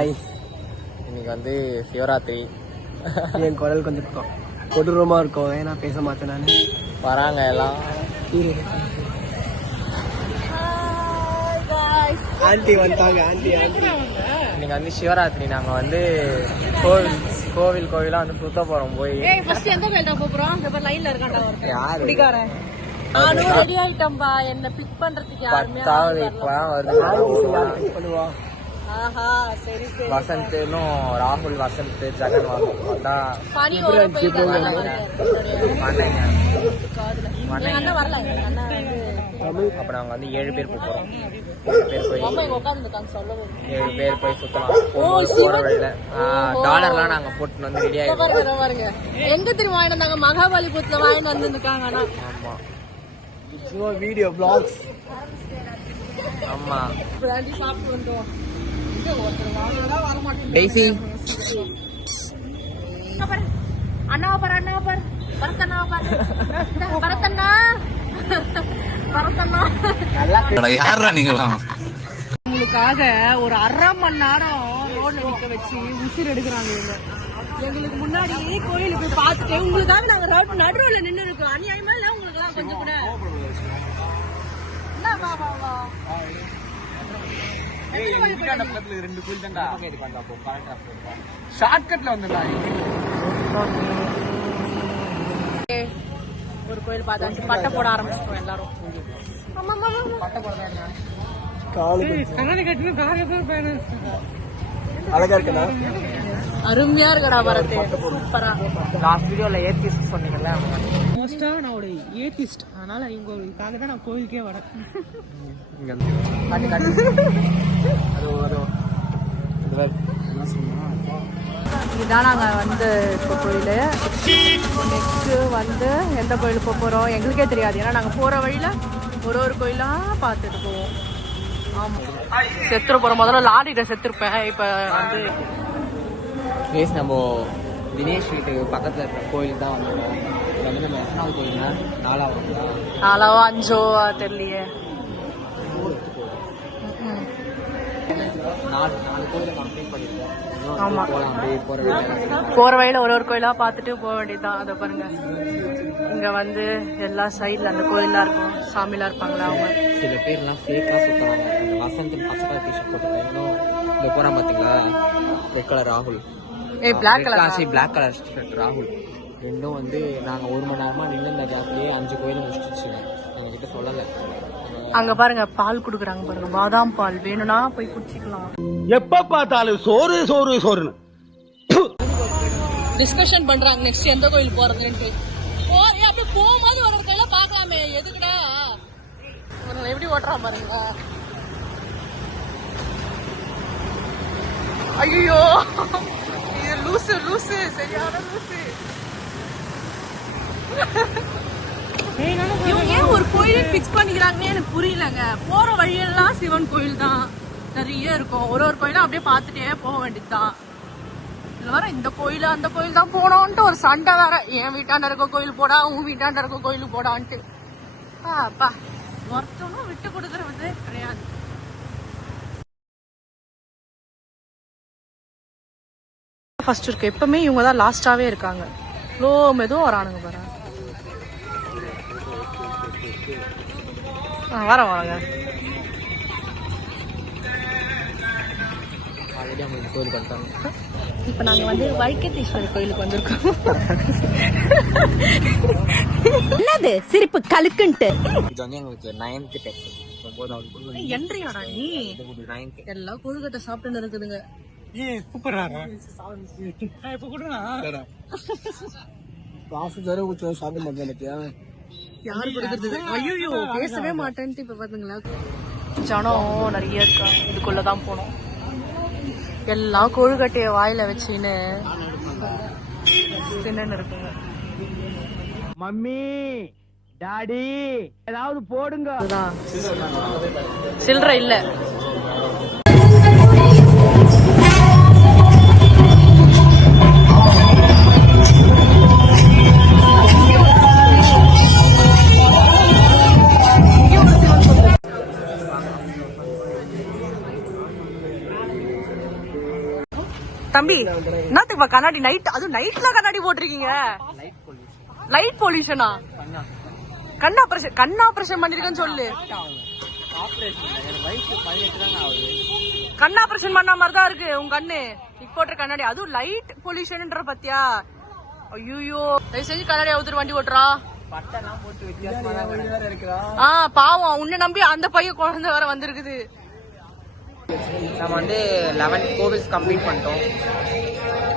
Hi. இன்னைக்கு வந்து சிவராத்திரி. என் குரல் கொஞ்சம் கொடூரமாக இருக்கும், ஏன்னா பேச மாட்டேன் நான். வராங்க எல்லாம். ஆண்டி வந்துட்டாங்க. ஆண்டி இன்னைக்கு வந்து சிவராத்திரி. நாங்கள் வந்து கோவிலாக வந்து சுத்த போகிறோம். போய் எந்த கோயில் தான் போகிறோம்? லைன்ல இருக்காண்டா யாரு குடிக்காரன். நானும் ரெடி ஆயிட்டம்பா. என்ன பிக் பண்றதுக்கு யாருமே 10வது இப்பதான் வருது. பண்ணுவோம். ஆஹா சரி சரி. வசந்த் இன்னும் ராகுல், வசந்த், ஜெகன் வந்தா பனி ஓர போயிட்டாங்க. அண்ணா வரல. அண்ணா அப்ப நாங்க வந்து 7 பேர் போறோம். 7 பேர் போய் உட்காந்துருக்காங்க சொல்லவே. 7 பேர் போய் சுத்தலாம். போற வழியில டாலர்லாம் நாங்க போட்டு வந்து ரெடி ஆயிடுவோம். பாருங்க எங்க திரும்ப வாங்கிட்டு வந்தாங்க? மகாபலிபுரத்துல வாங்கிட்டு வந்துருக்காங்க. ஆனா ஆமா சும்மா வீடியோ vlogs. ஆமா பிராண்டி சாப்பிட்டு வந்தோம். டெய்ஸி அண்ணாவை பாரு, அண்ணாவை பாரு, பரத்தண்ணாவை பாரு, பரத்தண்ணா, பரத்தண்ணா. யாரா நீங்களா? உங்களுக்காக ஒரு 1/2 மணி நேரம் ரோட்ல நிக்க வச்சு உசிர் எடுக்கிறாங்க இவங்க. எங்களுக்கு முன்னாடி கோயிலுக்கு பார்த்துட்டு உங்களுக்காக நாங்க நடுவில் நின்று இருக்கோம். அநியாயமா இல்ல உங்களுக்கு கொஞ்சம் கூட. என்ன வா வா வா ஒரு கோயில் பார்த்தாச்சு. பட்டை போட ஆரம்பிச்சிட்டோம் எல்லாரும். அழகா இருக்குண்ணா. அருமையா இருக்கடா பரத். சூப்பரா. லாஸ்ட் வீடியோல ஏத்திஸ்ட் சொன்னீங்கல்ல, மோஸ்டா நான் ஒரு ஏத்திஸ்ட். அதனால இவங்களுக்காக தான் நான் கோயிலுக்கே வரேன். இதுதான் நாங்க வந்து இப்போ கோயிலு. நெக்ஸ்ட் வந்து எந்த கோயிலுக்கு போறோம் எங்களுக்கே தெரியாது. ஏன்னா நாங்க போற வழியில ஒரு கோயிலா பார்த்துட்டு போவோம். ஆமா செத்துரு போறோம். முதல்ல லாரிட்ட செத்துருப்பேன். இப்ப வந்து நம்ம தினேஷ் வீட்டுக்கு பக்கத்துல இருக்கிற கோயில் தான் வந்துடும். இது வந்து நம்ம எத்தனாவது கோயில்னா 4வது 5 தெரியலையே. 4 கோயிலை கம்ப்ளீட் பண்ணிருக்கோம். ஆமா போற போற வழியில ஒரு கோயிலா பார்த்துட்டு போக வேண்டியதுதான். அதை பாருங்க, இங்க வந்து எல்லா சைட்ல அந்த கோயிலா இருக்கும், சாமிலாம் இருப்பாங்களா அவங்க. சில பேர்லாம் ஃபேக்கா சுத்துறாங்க. வசந்த் பச்சை கலர் டிஷர்ட் போட்டுருக்காங்க. இந்த போறான் பாத்தீங்களா, ரெட் கலர் ராகுல். பிளாக் கலர் பிளாக் கலர் ராகுல். ரெண்டும் வந்து நாங்க 1 மணி நேரமா நின்று இந்த ஜாப்லயே 5 கோயிலும் முடிச்சிருச்சுங்க. எங்க கிட்ட சொல்லல. அங்க பாருங்க பால் குடுக்குறாங்க பாருங்க, பாதாம் பால். வேணும்னா போய் குடிச்சிக்கலாம். எப்ப பார்த்தாலும் சோறு சோறு சோறுன்னு டிஸ்கஷன் பண்றாங்க நெக்ஸ்ட் எந்த கோயில் போறதுன்னு. அப்படி போகும்போது ஒரு கையில பாக்கலாமே, எதுக்குடா எப்படி ஓட்டுறான் பாருங்க. ஐயோ லூசு லூசு, சரியான லூசு. இவங்க ஏன் ஒரு கோயிலை பிக்ஸ் பண்ணிக்கிறாங்கன்னு எனக்கு புரியலங்க. போற வழியெல்லாம் சிவன் கோயில் தான் நிறைய இருக்கும். ஒரு கோயிலும் அப்படியே பார்த்துட்டே போக வேண்டியதுதான். இதுல வர இந்த கோயில் அந்த கோயில் தான் போனோன்ட்டு ஒரு சண்டை வேற. என் வீட்டாண்ட இருக்க கோயில் போடா, உன் வீட்டாண்ட இருக்க கோயிலுக்கு போடான்ட்டு. அப்பா ஒருத்தனும் விட்டு கொடுக்கறது கிடையாது. ஃபர்ஸ்ட் இருக்கு. எப்பவுமே இவங்க தான் லாஸ்டாவே இருக்காங்க. ஸ்லோ மெதுவும் வரானுங்க பாரு. வரங்க இப்ப நாங்க வந்து வைக்கத்தீஸ்வரர் கோயிலுக்கு வந்திருக்கோம். என்னது சிரிப்பு கலுக்குன்ட்டு. இது வந்து எங்களுக்கு 9th டெக்ஸ்ட். என்றியாடா நீ? எல்லாம் கொழுக்கட்டை சாப்பிட்டு இருக்குதுங்க. யாரு கொடுக்கறது? ஐயோ பேசவே மாட்டேன்ட்டு. இப்ப பாத்தீங்களா ஜனம் நிறைய இருக்காங்க. இதுக்குள்ளதான் போனோம். எல்லாம் கொழுக்கட்டைய வாயில வச்சுன்னு தின்னு இருக்குங்க. மம்மி டாடி ஏதாவது போடுங்க. சில்லற இல்ல. தம்பி என்னத்துக்குப்பா கண்ணாடி நைட், அதுவும் நைட்ல கண்ணாடி போட்டிருக்கீங்க? லைட் பொல்யூஷனா? கண் ஆபரேஷன் பண்ணிருக்கேன்னு சொல்லு. கண் ஆபரேஷன் பண்ண மாதிரி தான் இருக்கு உங்க கண்ணு. இப்ப போட்டுற கண்ணாடி, அதுவும் லைட் பொல்யூஷன்ன்ற பத்தியா? ஐயோ தயவு செஞ்சு கண்ணாடி அவுத்துட்டு வண்டி ஓட்டுறா. பாவம், உன்னை நம்பி அந்த பையன் குழந்தை வர வந்திருக்குது. நம்ம வந்து 11 கோவில்ஸ் கம்ப்ளீட் பண்ணிட்டோம்.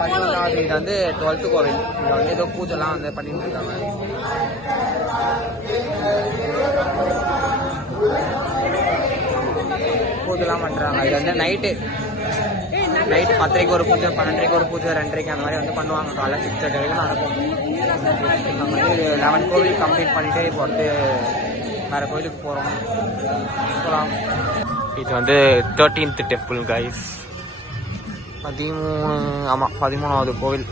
11வது இது வந்து 12th கோவில். இங்க வந்து ஏதோ பூஜைலாம் வந்து பண்ணிட்டு இருக்காங்க. பூஜைலாம் பண்றாங்க. இது வந்து நைட்டு 10:30க்கு ஒரு பூஜை, 12:30க்கு ஒரு பூஜை, 2:30க்கு அந்த மாதிரி வந்து பண்ணுவாங்க. காலைல 6:30 வரைக்கும் நடக்கும். நம்ம வந்து 11 கோவில் கம்ப்ளீட் பண்ணிட்டு இப்போ வந்து வேற கோயிலுக்கு போகலாம். இது வந்து 13th டெம்பிள் கைஸ். 13வது கோவில்.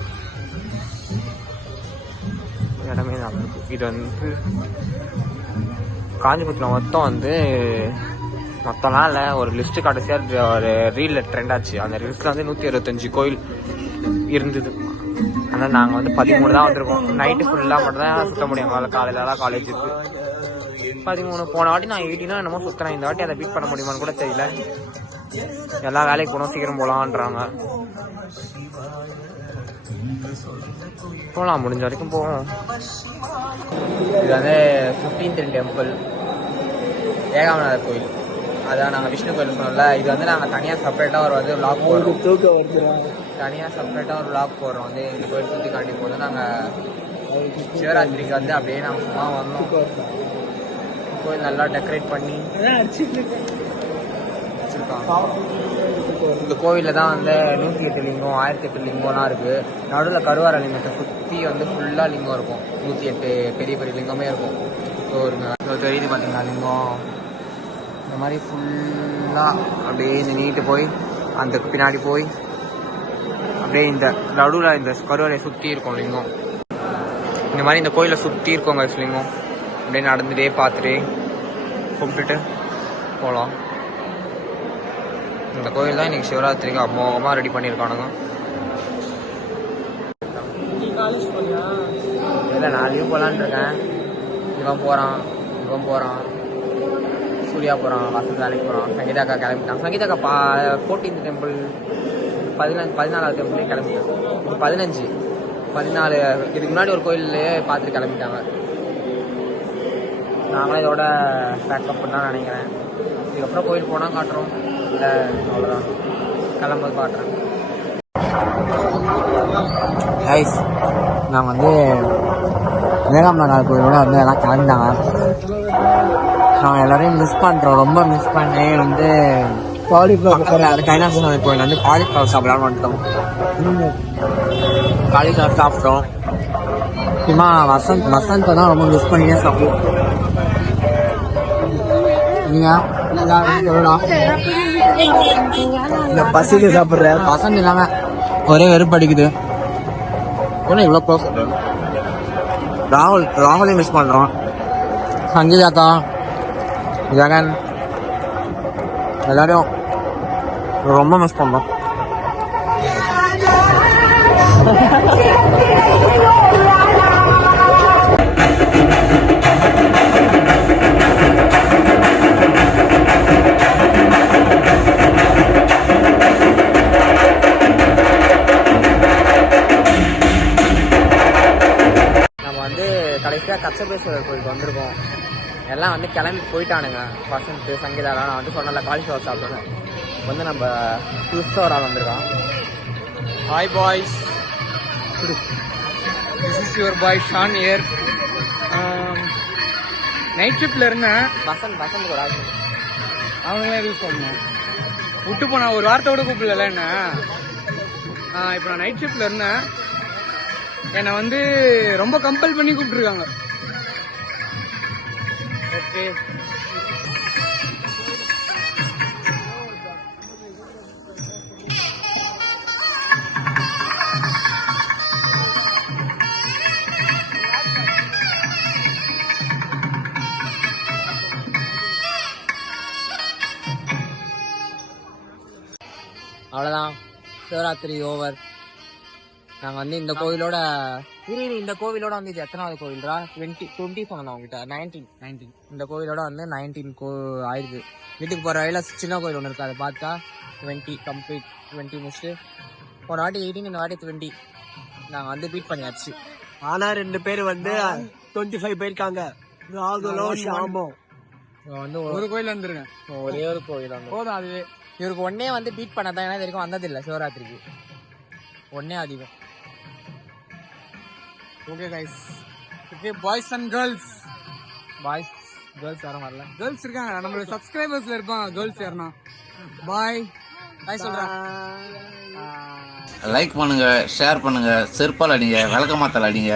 இடமே நல்லா இருக்கு. இது வந்து காஞ்சிபுரத்தில் மொத்தம்லாம் இல்லை, ஒரு லிஸ்ட்டு கடைசியாக ஒரு ரீலில் ட்ரெண்ட் ஆச்சு. அந்த லிஸ்ட்டில் வந்து 125 கோயில் இருந்தது. ஆனால் நாங்கள் வந்து 13 தான் வந்திருக்கோம். நைட்டு ஃபுல்லாக மட்டும் தான் சுற்ற முடியும் எங்களால். காலையிலலாம் காலேஜுக்கு 13. போன வாட்டி நான் 18 என்னமோ சுற்றுறேன். இந்த வாட்டி அதை பீட் பண்ண முடியுமான்னு கூட தெரியல. எல்லா வேலைக்கு போனோம், சீக்கிரம் போகலான்றாங்க. போகலாம், முடிஞ்ச வரைக்கும் போவோம். இது வந்து 15th டெம்பிள், ஏகாமநாதர் கோயில். அதான் நாங்கள் விஷ்ணு கோயில் சொன்னோம்ல. இது வந்து நாங்கள் தனியாக செப்பரேட்டாக ஒரு வந்து விளாக் போடுறோம். தனியாக செப்பரேட்டாக ஒரு விளாக் போடுறோம். வந்து இந்த கோயில் சுற்றி காட்டி போது நாங்கள் சிவராத்திரிக்கு வந்து அப்படியே நாங்கள் சும்மா வந்தோம். கோயில் நல்லா டெக்கரேட் பண்ணி வச்சுருக்காங்க. இந்த கோவிலில் தான் வந்து 108 லிங்கம், 1008 லிங்கம்லாம் இருக்குது. நடுவில் கருவார லிங்கத்தை சுற்றி வந்து ஃபுல்லாக லிங்கம் இருக்கும். 108 பெரிய பெரிய லிங்கமே இருக்கும். தெரியுது பார்த்தீங்களா லிங்கம். இந்த மாதிரி ஃபுல்லாக அப்படியே நீட்டு போய் அந்த பின்னாடி போய் அப்படியே இந்த நடுவில் இந்த கருவறையை சுற்றி இருக்கும் லிங்கம். இந்த மாதிரி இந்த கோயிலை சுற்றி இருக்கோங்க லிங்கம். அப்படியே நடந்துகிட்டே பார்த்துட்டே கும்பிட்டுட்டு போகலாம். இந்த கோயில் தான் இன்றைக்கி சிவராத்திரிக்கு அமோகமாக ரெடி பண்ணியிருக்கானுங்க. இல்லை, நான் லீவ் போகலான்னு இருக்கேன். இவன் போகிறான், சூர்யா போகிறான், வசந்த் வேலைக்கு போகிறான், சங்கீதாக்கா கிளம்பிட்டான். சங்கீதாக்கா 14th டெம்பிள் 14வது டெம்பிளே கிளம்பிட்டான். இப்போ 14 இதுக்கு முன்னாடி ஒரு கோயிலே பார்த்துட்டு கிளம்பிட்டாங்க. நாங்களும் இதோட பேக்கப் தான் நினைக்கிறேன். இதுக்கப்புறம் கோயில் போனால் காட்டுறோம், இல்லை அவ்வளோதான், கிளம்பும்போது காட்டுறேன். கைஸ், நாங்கள் வந்து ஏகாமநாதர் கோயிலோட வந்து எல்லாம் கிளம்பிட்டாங்க. நாங்கள் எல்லாரையும் மிஸ் பண்ணுறோம், ரொம்ப மிஸ் பண்ணி வந்து கைலாசநாதர் கோயில் வந்து காலிஃப்ளவர் சாப்பிடலான்னு வந்துட்டோம். காலிஃப்ளவர் சாப்பிட்டோம். சும்மா வசந்தை தான் ரொம்ப மிஸ் பண்ணியே சாப்பிடுவோம். இந்த பசிக்கு சாப்பிட்ற வசந்த் இல்லாம ஒரே வெறுப்படிக்குது. ஒன்றும் இவ்வளோ க்ளோஸ். ராகுலையும் மிஸ் பண்ணுறோம். சங்கீதாக்கா, ஜெகன் எல்லாரையும் ரொம்ப மிஸ் பண்ணுறோம். கடைசியாக கச்சபேஸ்வரர் கோயிலுக்கு வந்திருக்கோம். எல்லாம் வந்து கிளம்பி போயிட்டானுங்க. வசந்த், சங்கீதாலாம். நான் வந்து சொன்னல காலிஃப்ளவர் சாப்பிட்டேன். வந்து நம்ம புதுசாக ஒரு ஆள் வந்திருக்கான். Hi boys, this is your boy Shaan year. Night ஷிஃப்டில் இருந்தேன். வசந்த் ஒரு ஆள் அவனுங்களாம் எதுவும் சொல்லணும் விட்டு போனா ஒரு வார்த்தை கூட கூப்பிடல என்ன. இப்போ நான் நைட் ஷிஃப்டில் இருந்தேன். என்னை வந்து ரொம்ப கம்பல் பண்ணி கூப்பிட்டுருக்காங்க. ஓகே, அவ்வளோதான், சிவராத்திரி ஓவர். நாங்க வந்து இந்த கோவிலோட இந்த கோவிலோட வந்து இது எத்தனாவது கோவில்ரா 20 சொன்னேன் உங்ககிட்ட 19 இந்த கோவிலோட வந்து 19 ஆயிருக்கு. வீட்டுக்கு போற வழியில சின்ன கோவில் ஒன்று இருக்கு, அதை பார்த்தா 20 கம்ப்ளீட் 20 முடிச்சுட்டு போன வாட்டி 18 இந்த வாட்டி 20 நாங்க வந்து பீட் பண்ணியாச்சு. ஆனா 2 பேர் வந்து 25 போயிருக்காங்க, ராகுலும் ஷாமும். வந்து ஒரு கோயில் வந்துருங்க, ஒரே ஒரு கோவில் வந்து போதும். அது இவருக்கு ஒன்னே வந்து பீட் பண்ணதான், ஏன்னா இது வரைக்கும் வந்ததில்லை சிவராத்திரிக்கு, ஒன்னே அதிகம். Okay guys, okay boys and girls. Boys girls யாரும் வரல, கேர்ள்ஸ் இருக்காங்க நம்மளோட சப்ஸ்கிரைபர்ஸ்ல இருப்பாங்க கேர்ள்ஸ் யாருன்னா. பாய் பாய் சொல்றேன். லைக் பண்ணுங்க, ஷேர் பண்ணுங்க, செருப்பால் அடிங்க, விளக்கமாத்தால் அடிங்க.